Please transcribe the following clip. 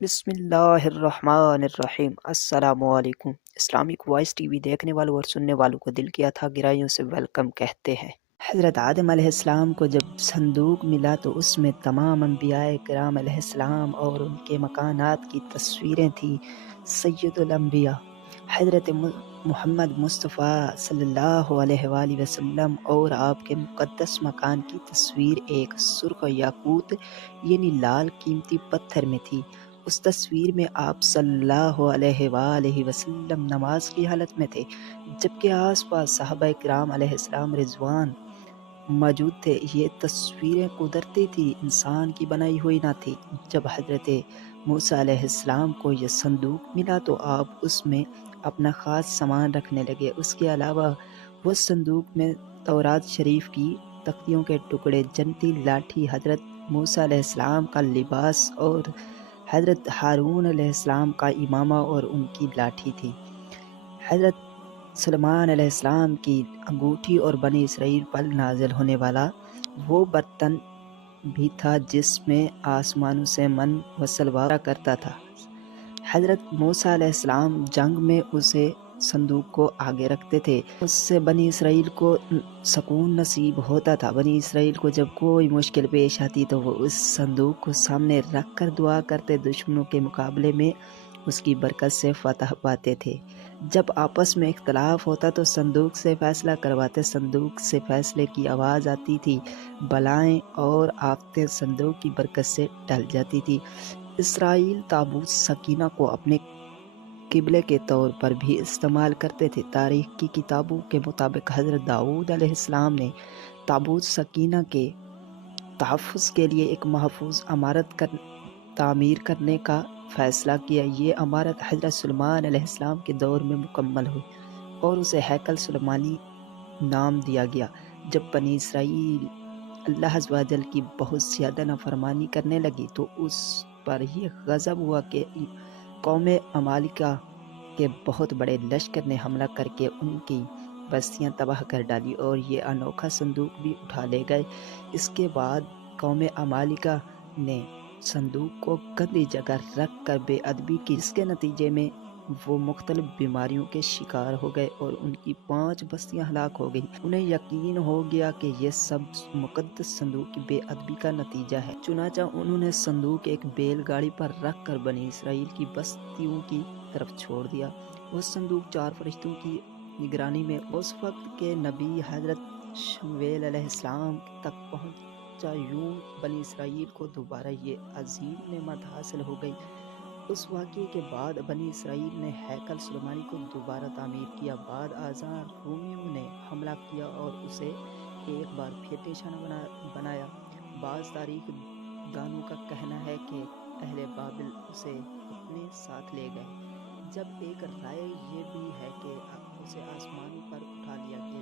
بسم اللہ الرحمن الرحیم۔ السلام علیکم۔ اسلامک وائس ٹی وی دیکھنے والوں اور سننے والوں کو دل کی عطا گرائیوں سے ویلکم کہتے ہیں۔ حضرت آدم علیہ السلام کو جب صندوق ملا تو اس میں تمام انبیاء کرام علیہ السلام اور ان کے مکانات کی تصویریں تھیں۔ سید الانبیاء حضرت محمد مصطفیٰ صلی اللہ علیہ وآلہ وسلم اور آپ کے مقدس مکان کی تصویر ایک سرخ یاقوت یعنی لال قیمتی پتھر میں تھی۔ اس تصویر میں آپ صلی اللہ علیہ وآلہ وسلم نماز کی حالت میں تھے، جبکہ آس پاس صحابہ کرام علیہ السلام رضوان موجود تھے۔ یہ تصویریں قدرتی تھی، انسان کی بنائی ہوئی نہ تھی۔ جب حضرت موسیٰ علیہ السلام کو یہ صندوق ملا تو آپ اس میں اپنا خاص سامان رکھنے لگے۔ اس کے علاوہ وہ صندوق میں تورات شریف کی تختیوں کے ٹکڑے، جنتی لاٹھی، حضرت موسیٰ علیہ السلام کا لباس اور حضرت ہارون علیہ السلام کا امامہ اور ان کی لاٹھی تھی۔ حضرت سلیمان علیہ السلام کی انگوٹھی اور بنی اسرائیل پر نازل ہونے والا وہ برتن بھی تھا جس میں آسمانوں سے من و سلوا کرتا تھا۔ حضرت موسیٰ علیہ السلام جنگ میں اسے صندوق کو آگے رکھتے تھے، اس سے بنی اسرائیل کو سکون نصیب ہوتا تھا۔ بنی اسرائیل کو جب کوئی مشکل پیش آتی تو وہ اس صندوق کو سامنے رکھ کر دعا کرتے، دشمنوں کے مقابلے میں اس کی برکت سے فتح پاتے تھے۔ جب آپس میں اختلاف ہوتا تو صندوق سے فیصلہ کرواتے، صندوق سے فیصلے کی آواز آتی تھی، بلائیں اور آفتیں صندوق کی برکت سے ٹل جاتی تھی۔ اسرائیل تابوت سکینہ کو اپنے قبلے کے طور پر بھی استعمال کرتے تھے۔ تاریخ کی کتابوں کے مطابق حضرت داؤد علیہ السلام نے تابوت سکینہ کے تحفظ کے لیے ایک محفوظ عمارت تعمیر کرنے کا فیصلہ کیا۔ یہ عمارت حضرت سلیمان علیہ السلام کے دور میں مکمل ہوئی اور اسے ہیکل سلیمانی نام دیا گیا۔ جب بنی اسرائیل اللہ عز و جل کی بہت زیادہ نافرمانی کرنے لگی تو اس پر یہ غضب ہوا کہ قوم عمالقہ کے بہت بڑے لشکر نے حملہ کر کے ان کی بستیاں تباہ کر ڈالی اور یہ انوکھا صندوق بھی اٹھا لے گئے۔ اس کے بعد قوم عمالقہ نے صندوق کو گندی جگہ رکھ کر بے ادبی کی، جس کے نتیجے میں وہ مختلف بیماریوں کے شکار ہو گئے اور ان کی 5 بستیاں ہلاک ہو گئیں۔ انہیں یقین ہو گیا کہ یہ سب مقدس صندوق کی بے ادبی کا نتیجہ ہے، چنانچہ انہوں نے صندوق ایک بیل گاڑی پر رکھ کر بنی اسرائیل کی بستیوں کی طرف چھوڑ دیا۔ وہ صندوق 4 فرشتوں کی نگرانی میں اس وقت کے نبی حضرت شمویل علیہ السلام تک پہنچا۔ یوں بنی اسرائیل کو دوبارہ یہ عظیم نعمت حاصل ہو گئی۔ اس واقعے کے بعد بنی اسرائیل نے ہیکل سلیمانی کو دوبارہ تعمیر کیا۔ بعد ازاں رومیوں نے حملہ کیا اور اسے ایک بار پھر نشانہ بنایا۔ بعض تاریخ دانوں کا کہنا ہے کہ اہل بابل اسے اپنے ساتھ لے گئے، جب ایک رائے یہ بھی ہے کہ اسے آسمانوں پر اٹھا لیا گیا۔